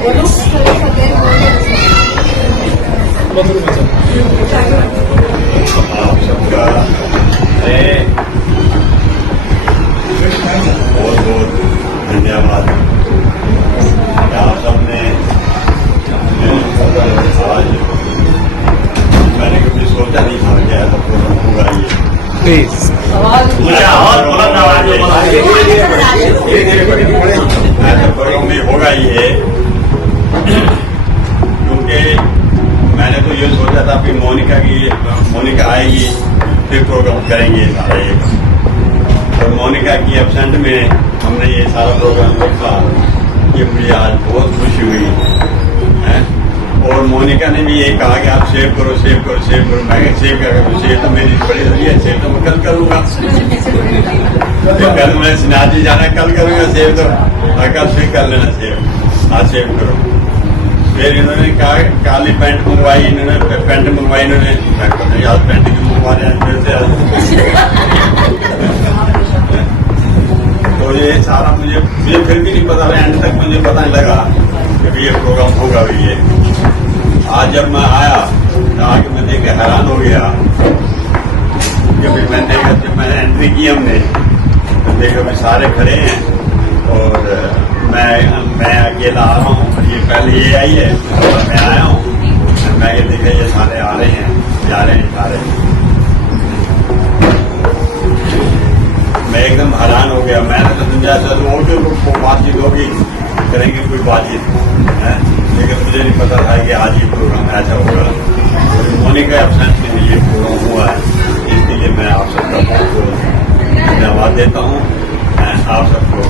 आप सबका बहुत बहुत धन्यवाद। आप सबने आज मैंने कभी सोचा नहीं था कि ऐसा प्रोग्राम होगा ये। ऐसा प्रोग्राम भी होगा ये, क्योंकि मैंने तो ये सोचा था कि मोनिका आएगी फिर प्रोग्राम करेंगे सारे, और मोनिका की एब्सेंट में हमने ये सारा प्रोग्राम रखा। ये मुझे आज बहुत खुशी हुई है। और मोनिका ने भी ये कहा कि आप सेव करो सेव करो सेव करो। मैं सेव कर सेव तो मेरी बड़ी जरूरी है, सेव तो मैं कल करूँगा। कल मैं सिनाजी जाना, कल करूँगा सेव, तो कल फिर कर लेना सेव, आज सेव करो। फिर इन्होंने कहा काली पैंट मंगवाई, इन्होंने पैंट मंगवाई, इन्होंने आज पैंट भी मंगवा रहे हैं फिर से। तो ये सारा मुझे फिर भी नहीं पता, एंड तक मुझे पता नहीं लगा कि ये प्रोग्राम होगा भी ये। आज जब मैं आया तो आगे मैं देख के हैरान हो गया कि मैं देखा, जब मैंने एंट्री की हमने तो देखा भी सारे खड़े हैं और मैं अकेला आ रहा हूँ। ये पहले ये आई है और मैं आया हूँ, मैं ये देखा ये सारे आ रहे हैं, जा रहे हैं सारे। मैं एकदम हैरान हो गया। मैंने तो समझा चलो और जो लोग बातचीत होगी करेंगे कोई बातचीत है, लेकिन मुझे नहीं पता था कि आज ये प्रोग्राम ऐसा होगा। मोनिका एब्सेंट में ये प्रोग्राम हुआ है, इसके लिए मैं आप सबका बहुत बहुत धन्यवाद देता हूँ। आप सबको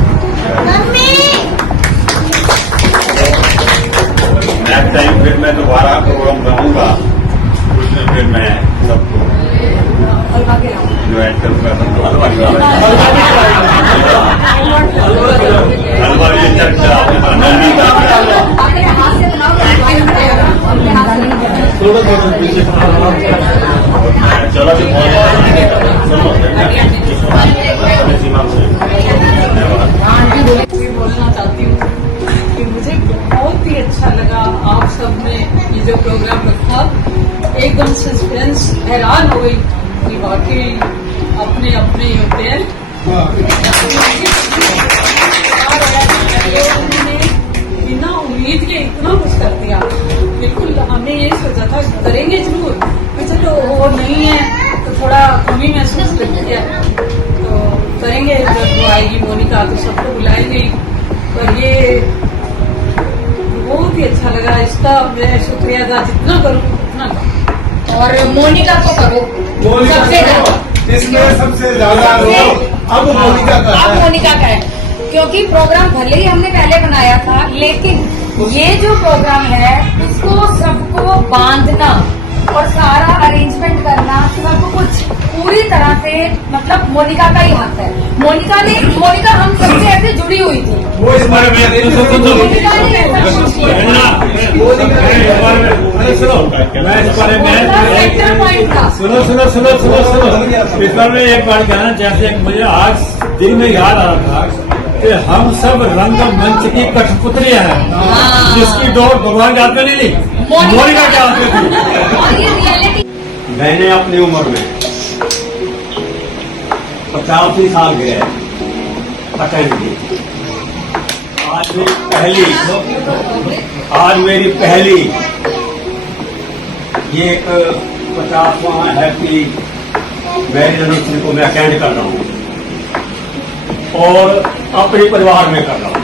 नेक्स्ट टाइम फिर मैं दोबारा प्रोग्राम बनाऊंगा, उसमें फिर मैं सबको ज्वाइन करूंगा। हलवा भी चर्चा चलो बोलना चाहती हूँ कि मुझे बहुत ही अच्छा लगा आप सबने ये जो प्रोग्राम रखा। एकदम सस्पेंस, हैरान हो गई कि वाकई अपने अपने होते हैं। बिना उम्मीद के इतना कुछ कर दिया। बिल्कुल हमने ये सोचा था करेंगे जरूर, चलो वो नहीं है तो थोड़ा कमी महसूस करती है, तो करेंगे जब वो आएगी मोनिका तो सबको बुलाएंगे। पर ये बहुत ही अच्छा लगा, इसका मैं शुक्रिया अदा जितना करूँ उतना करूँ। और मोनिका को करो सबसे ज्यादा, इसमें सबसे ज्यादा अब मोनिका का है, क्योंकि प्रोग्राम भले ही हमने पहले बनाया था, लेकिन ये जो प्रोग्राम है उसको सबको बांधना और सारा अरेंजमेंट करना, सबको कुछ पूरी तरह से मतलब मोनिका का ही हाथ है। मोनिका हम सबसे ऐसे जुड़ी हुई थी। वो इस बारे में सुनो इस बार में एक बार कहना चाहते हैं। मुझे आज दिल में याद आ रहा था कि हम सब रंगमंच की कठपुतलियां हैं, जिसकी डोर भगवान के हाथ में नहीं ली, मोनिका के हाथ में थी। मैंने अपनी उम्र में 85 साल गए अटेंड की। आज मेरी पहली ये 50वां हैप्पी मैरिज एनिवर्सरी को मैं अटेंड कर रहा हूँ और अपने परिवार में कर रहा हूँ।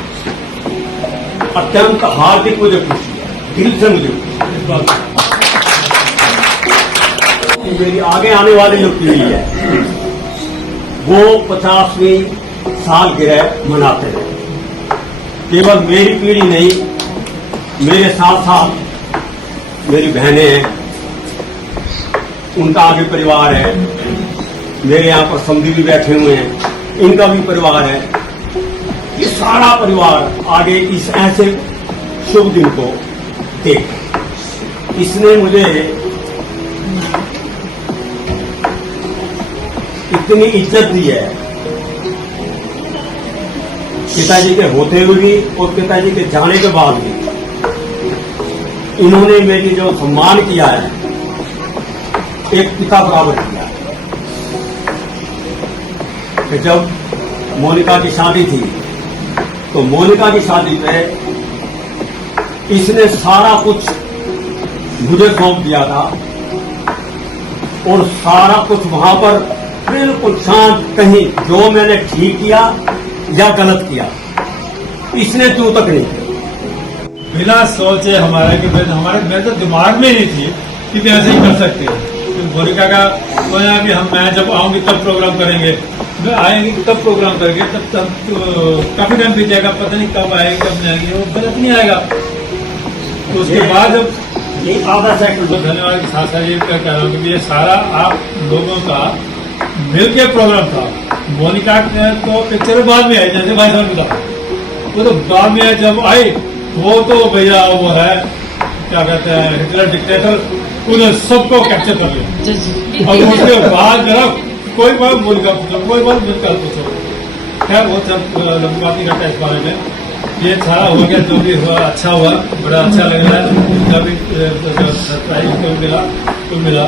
अत्यंत हार्दिक मुझे खुशी है, दिल से मुझे खुशी है। मेरी आगे आने वाली जो पीढ़ी है वो 50वीं सालगिरह मनाते हैं। केवल मेरी पीढ़ी नहीं, मेरे साथ साथ मेरी बहनें हैं, उनका आगे परिवार है, मेरे यहाँ पर समधी भी बैठे हुए हैं, इनका भी परिवार है। ये सारा परिवार आगे इस ऐसे शुभ दिन को देख, इसने मुझे इतनी इज्जत दी है, पिताजी के होते हुए भी और पिताजी के जाने के बाद भी इन्होंने मेरी जो सम्मान किया है, एक पिता बराबर किया है। कि जब मोनिका की शादी थी तो मोनिका की शादी पे इसने सारा कुछ मुझे सौंप दिया था और सारा कुछ वहां पर बिल्कुल शांत, कहीं जो मैंने ठीक किया या गलत किया इसने तू तक नहीं किया। बिना सोचे मेरे तो दिमाग में नहीं थी कि ऐसे ही कर सकते हैं। तो मोनिका का सोचा कि मैं जब आऊंगी तब प्रोग्राम करेंगे, मैं आएंगे तब प्रोग्राम करेंगे, तब काफी टाइम बीत जाएगा, पता नहीं कब आएगी कब नहीं आएगी, वो गलत नहीं आएगा। तो उसके बाद ये आधा सेकंड तो धन्यवाद के साथ साथ ये कह रहा हूँ कि ये सारा आप लोगों का मिलकर प्रोग्राम था। मोनिका तो पिक्चर बाद में आई, जैसे भाई साहब बताओ, वो तो बाद में जब आई वो तो भैया वो है क्या कहते हैं हिटलर डिक्टेटर, उन्हें सबको कैप्चर कर लिया। और उसके बाद जरा कोई बात मोनिका पूछो, कोई बात मोनिका पूछो, खैर वो सब लंबी बात नहीं करता इस बारे में। ये सारा हो गया, जो भी हुआ अच्छा हुआ, बड़ा अच्छा लग रहा है। जब सरप्राइज को मिला तो मिला।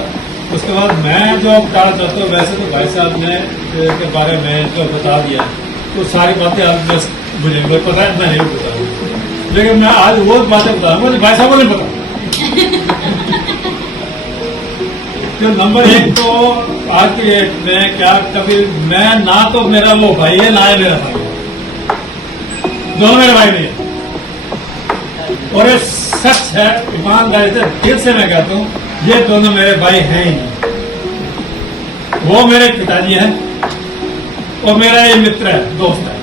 उसके बाद मैं जो कहना चाहता हूँ, वैसे तो भाई साहब ने के बारे में जो बता दिया तो सारी बातें आप मुझे पता है, मैं नहीं बता, लेकिन मैं आज वो बातें बताऊंगा जो भाई साहब को नहीं पता। तो नंबर 1 तो आज की डेट में क्या कभी मैं ना तो मेरा वो भाई है ना है मेरा भाई, दोनों मेरे भाई नहीं है। और ये सच है, ईमानदारी से दिल से मैं कहता हूँ, ये दोनों मेरे भाई हैं ही नहीं। वो मेरे पिताजी हैं और मेरा ये मित्र है, दोस्त है।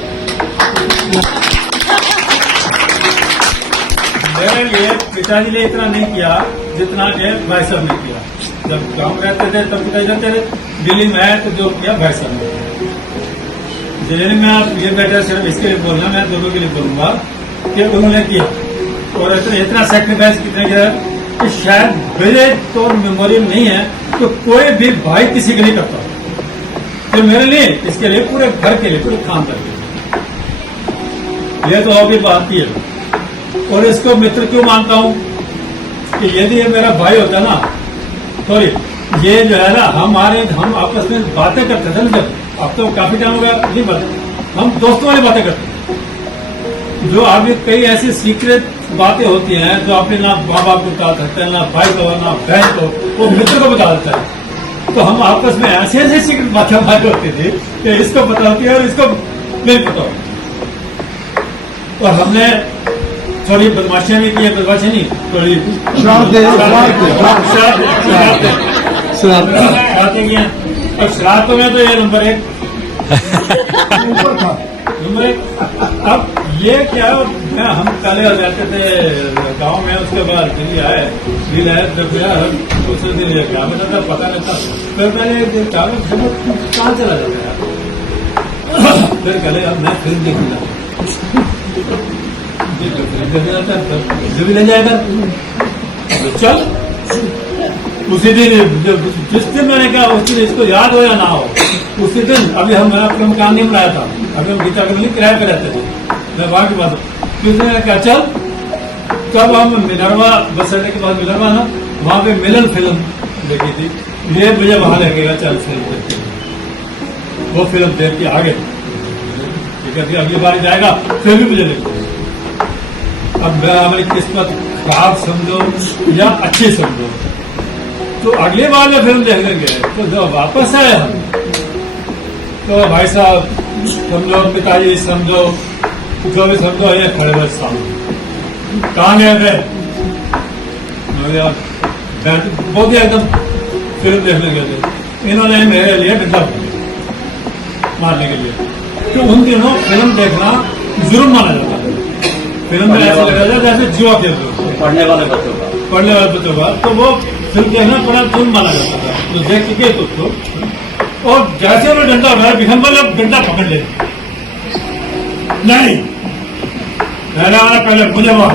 मेरे लिए पिताजी ने इतना नहीं किया जितना कि भाई साहब ने किया। जब गांव रहते थे तब पिताजी रहते थे, दिल्ली में आए तो जो किया भाई साहब ने किया। जिन्हें मैं आप ये बैठा सिर्फ इसके लिए बोलना, मैं दोनों के लिए बोलूंगा कि उन्होंने किया और इतना सेक्रीफाइस कितने किया कि शायद मेरे तो मेमोरी नहीं है तो कोई भी भाई किसी के लिए करता तो मेरे लिए, इसके लिए, पूरे घर के लिए, पूरे खानदान के लिए। ये तो और भी बात ही है। और इसको मित्र क्यों मानता हूं कि यदि ये मेरा भाई होता ना, सॉरी ये जो है ना हम आपस में बातें करते थे ना, जब अब तो काफी टाइम हो गया नहीं बातें, हम दोस्तों वाली बातें करते हैं। जो आगे कई ऐसी सीक्रेट बातें होती हैं जो आपने ना माँ बाप को बता सकते हैं, ना भाई को, ना बहन को, वो मित्र को बता देता है। तो हम आपस में ऐसे ऐसे सीक्रेट बातें होती थी कि इसको पता होती है और इसको नहीं पता होती। और हमने थोड़ी बदमाशियां भी की, बदमाशी नहीं, थोड़ी शरारतें की हैं। अब शरारतों में तो ये नंबर 1 नंबर 1। अब ये क्या, हम काले हो जाते थे गांव में, उसके बाद दिल्ली आए, जब दूसरे दिन क्या बता था पता नहीं था। फिर मैंने एक दिन कहा कहाँ चला जाता यार, फिर कल अब मैं फिल्म देखूंगा, जो भी ले जाएगा तो चल। उसी दिन जिस दिन मैंने कहा उस दिन इसको याद हो या ना हो, उसी दिन अभी हम अपना मकान नहीं बनाया था, अभी हम गीता के लिए किराए पे रहते थे, मैं वहां की बात हूँ। फिर मैंने कहा चल, तब हम मिनरवा बस अड्डे के बाद मिनरवा ना, वहां पे मिलन फिल्म देखी थी, ये मुझे वहां लगेगा चल फिल्म देखते हैं। वो फिल्म देख के आ गए, ठीक है, अगली बार जाएगा फिर भी मुझे लेके। अब हमारी किस्मत खराब समझो या अच्छी समझो, तो अगली बार में फिल्म देखने गए तो जब वापस आए हम, तो भाई साहब समझो, पिताजी समझो, जो भी समझो, ये खड़े हुए सामने। कहाँ गए थे? बहुत ही एकदम फिल्म देखने गए थे। इन्होंने मेरे लिए डंडा मारने के लिए, तो उन दिनों फिल्म देखना जुर्म माना जाता है। फिल्म में ऐसा लगा जाता है जैसे जुआ खेल रहे, पढ़ने वाले बच्चों का, तो वो फिल्म देखना बड़ा जुर्म माना जाता था। तो देख के तो और जैसे वो डंडा उठाया, बिखन बोले डंडा पकड़ ले, नहीं पहले वाला पहले मुझे मार,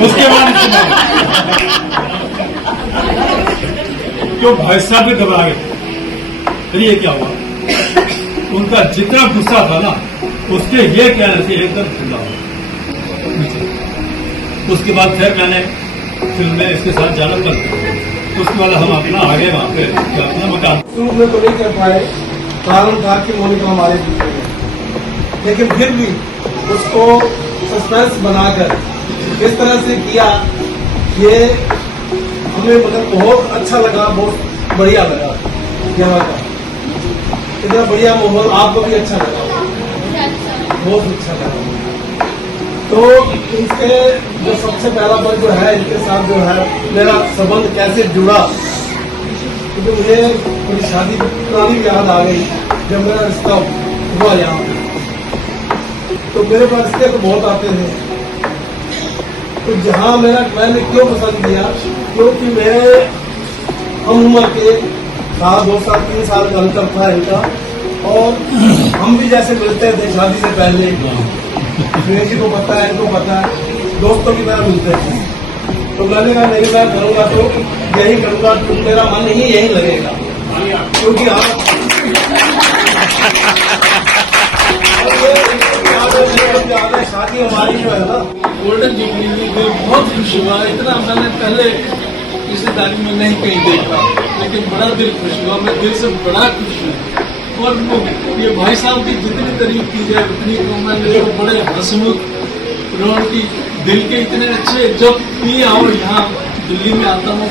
उसके बाद क्यों भाई साहब भी घबरा गए। फिर ये क्या हुआ, उनका जितना गुस्सा था ना, उसके ये कहने से एकदम ठंडा हुआ। उसके बाद फिर मैंने फिल्म में इसके साथ जाना पड़ता है। उसके बाद हम अपना आगे वहाँ पे अपना मकान शुरू में तो नहीं कर पाए, कारण था कि मोनिका हमारे बीच में है। लेकिन फिर भी उसको सस्पेंस बनाकर इस तरह से किया, ये हमें मतलब बहुत अच्छा लगा, बहुत बढ़िया लगा। यहाँ का इतना बढ़िया माहौल आपको भी अच्छा लगा, बहुत अच्छा लगा। तो इसके जो सबसे पहला पल जो है, इनके साथ जो है मेरा संबंध कैसे जुड़ा, क्योंकि मुझे मेरी शादी पुरानी याद आ गई जब मेरा रिश्ता हुआ यहाँ पे। तो मेरे पास रिश्ते तो बहुत आते थे, तो जहाँ मैंने क्यों पसंद किया, क्योंकि मेरे हम उम्र के साल 2 साल 3 साल का अंतर था इनका, और हम भी जैसे मिलते थे शादी से पहले, सुरेश जी को पता है, इनको पता है, दोस्तों की तरह मिलते थे। तो मैंने कहा नहीं, मैं करूँगा तो यही करूँगा, तो मेरा मन ही यही लगेगा, क्योंकि आप शादी हमारी जो है ना गोल्डन जुबली में बहुत खुश हुआ। इतना मैंने पहले रिश्तेदारी में नहीं कहीं देखा, लेकिन बड़ा दिल खुश हुआ, मैं दिल से बड़ा खुश हूँ। और ये भाई साहब की जितनी तारीफ की जाए उतनी कम है। मेरे को बड़े हंसमुख, की दिल के इतने अच्छे, जब भी आओ यहाँ दिल्ली में आता हूँ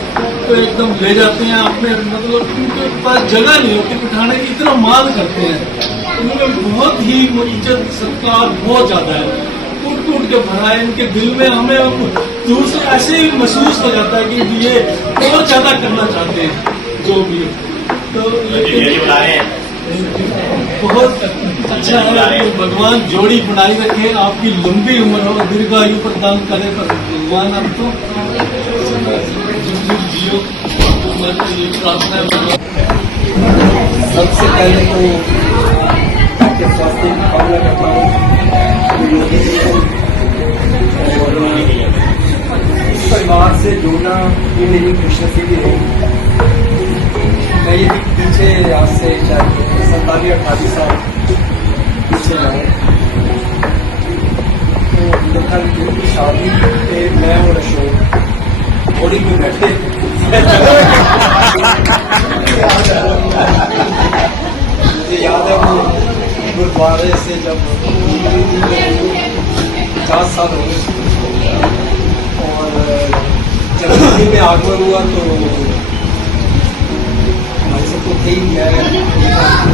तो एकदम ले जाते हैं अपने, मतलब उनके पास जगह नहीं होती बिठाने की, इतना मान करते हैं। उनमें बहुत ही इज्जत सत्कार बहुत ज्यादा है, टूट टूट के भरा है इनके दिल में। हमें दूर से ऐसे ही महसूस हो जाता है कि ये और ज्यादा करना चाहते हैं जो भी। तो लेकिन बहुत अच्छा है, भगवान जोड़ी बनाई रखे, आपकी लंबी उम्र हो, दीर्घायु प्रदान करे पर भगवान आपको जियो। मैं तो ये प्रार्थना है। सबसे पहले तो आपके स्वास्थ्य की कामना करता हूँ, और इस परिवार से जुड़ना ये मेरी खुशनसीबी है। मैं ये पीछे आज से शायद 27-28 साल पीछे रहा, तो देखा कि उनकी शादी पे मैं और अशोक घोड़ी में बैठे मुझे याद है वो गुरुद्वारे से जब 50 साल हो गए, और जब दिल्ली में आगमन हुआ तो भाई सब तो थे, मैं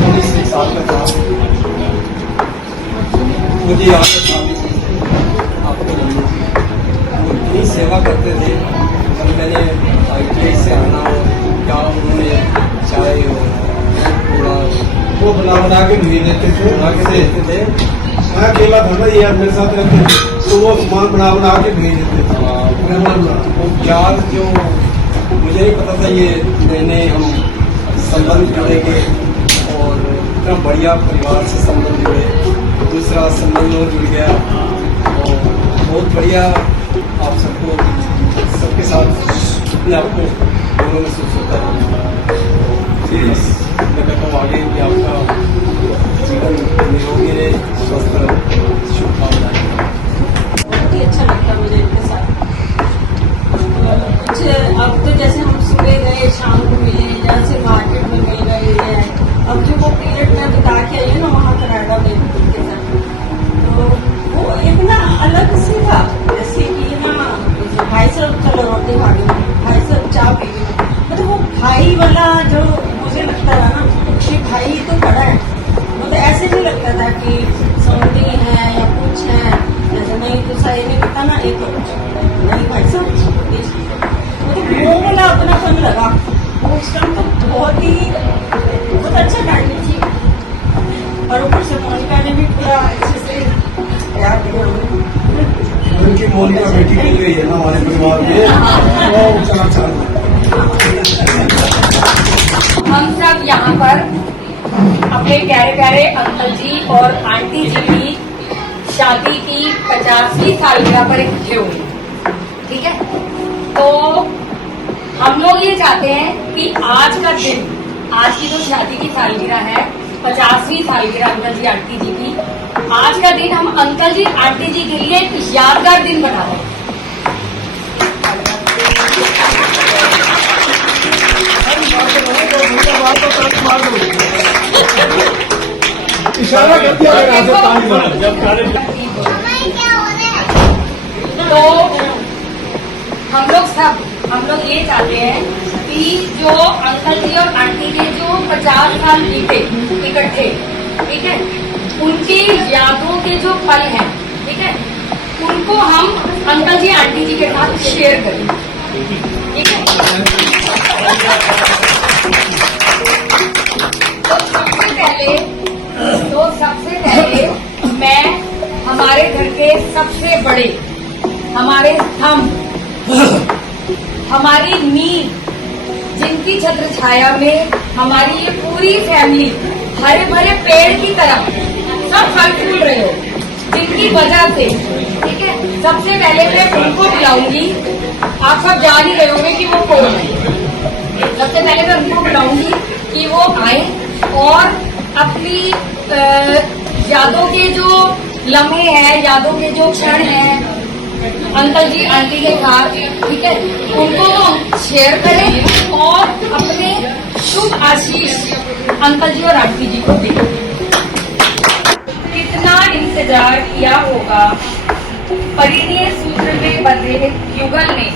19 साल का था। मुझे याद है आपको वो इतनी सेवा करते थे, और मैंने ITI से आना, क्या उन्होंने चाय और पूरा वो बना के भेज देते थे, मैं अकेला था ना, ये मेरे साथ रहते थे, तो वो सामान बना के भेज देते थे। वो प्यार जो मुझे नहीं पता था ये नए हम संबंध जुड़ेंगे, और इतना बढ़िया परिवार से संबंध जुड़े, दूसरा संबंध और जुड़ गया, और बहुत बढ़िया आप सबके साथ अपने आपको दोनों महसूस होता है। मैं कहता हूँ आगे भी आपका जीवन निरोगी रहे, स्वस्थ रहे, शुभकामनाएं। बहुत ही अच्छा लगता मुझे इनके साथ। कुछ अब तो जैसे हम सुबह गए शाम को मिले, जैसे मार्केट में मिल रहे हैं, अब जो वो पीरियड में बिता के आई है ना वहाँ कनाडा में उनके साथ, तो वो इतना अलग से था, जैसे कि ना भाई साहब चलो रोटी खा गए, भाई साहब चाय पी गए, मतलब वो भाई वाला जो मुझे लगता था ना कि भाई तो खड़ा है, मतलब ऐसे नहीं लगता था कि समझी है या कुछ है, जैसे नहीं तो सही नहीं पता ना, एक नहीं भाई साहब, मतलब वो वाला अपनापन लगा उस टाइम। तो बहुत अच्छा टाइम थी, और ऊपर से मोनिका ने भी पूरा अच्छे से प्यार दिया। उनकी मोनिका बेटी मिल गई है ना हमारे परिवार में, वो चला हम सब यहाँ पर अपने प्यारे प्यारे अंकल जी और आंटी जी की शादी की 50वीं सालगिरह पर इकट्ठे हुए, ठीक है। तो हम लोग ये चाहते हैं कि आज का दिन, आज की जो शादी की सालगिरह है, 50वीं सालगिरह अंकल जी आंटी जी की, आज का दिन हम अंकल जी आंटी जी के लिए एक यादगार दिन बना दें। मार दो। इशारा कर दिया मेरे हाथ से ताली मारो। जब सारे तो हम लोग ये चाहते हैं कि जो अंकल जी और आंटी के जो 50 साल बीते इकट्ठे, ठीक है, उनकी यादों के जो पल हैं, ठीक है, उनको हम अंकल जी आंटी जी के साथ शेयर करें, ठीक है। तो सबसे पहले मैं हमारे घर के सबसे बड़े, हमारे स्तंभ, हमारी नींव, जिनकी छत्र छाया में हमारी ये पूरी फैमिली हरे भरे पेड़ की तरह सब फल फूल रहे हो, जिनकी वजह से, ठीक है, सबसे पहले मैं उनको बुलाऊंगी। आप सब जान ही रहे होंगे कि वो कौन है। सबसे पहले मैं उनको बुलाऊंगी कि वो आए और अपनी यादों के जो लम्हे हैं, यादों के जो क्षण हैं अंकल जी आंटी के साथ, ठीक है, उनको शेयर करें और अपने शुभ आशीष अंकल जी और आंटी जी को दें। कितना इंतजार किया होगा, परिणय सूत्र में बंधे युगल ने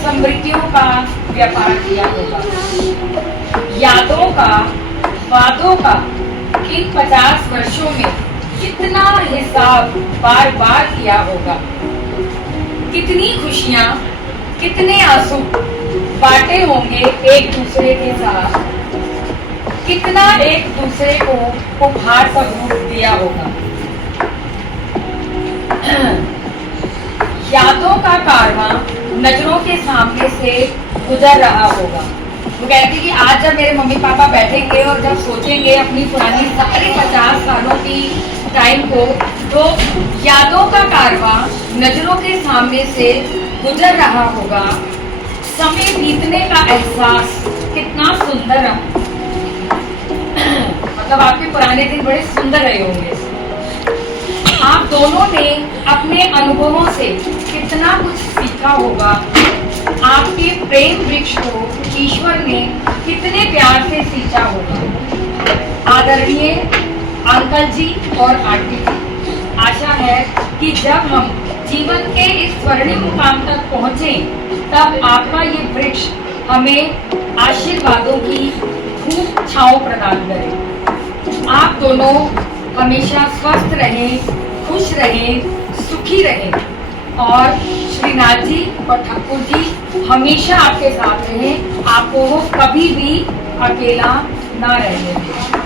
स्मृतियों का व्यापार किया होगा। यादों का, वादों का इन 50 वर्षों में कितना हिसाब बार बार किया होगा। कितनी खुशियां, कितने आंसू बांटे होंगे एक दूसरे के साथ, कितना एक दूसरे को उपहार स्वरूप दिया होगा। यादों का कारवां नजरों के सामने से गुजर रहा होगा। वो कहती कि आज जब मेरे मम्मी पापा बैठेंगे और जब सोचेंगे अपनी पुरानी सारी 50 सालों की टाइम को, तो यादों का कारवां नजरों के सामने से गुजर रहा होगा। समय बीतने का एहसास कितना सुंदर रहा, मतलब आपके पुराने दिन बड़े सुंदर रहे होंगे। आप दोनों ने अपने अनुभवों से कितना कुछ सीखा होगा। आपके प्रेम वृक्ष को ईश्वर ने कितने प्यार से सींचा होगा। आदरणीय अंकल जी और आंटी जी, आशा है कि जब हम जीवन के इस स्वर्णिम मुकाम तक पहुंचे, तब आपका ये वृक्ष हमें आशीर्वादों की खूब छांव प्रदान करे। आप दोनों हमेशा स्वस्थ रहें, खुश रहें, सुखी रहें और श्रीनाथ जी और ठाकुर जी हमेशा आपके साथ रहें, आपको वो कभी भी अकेला ना रहने दें।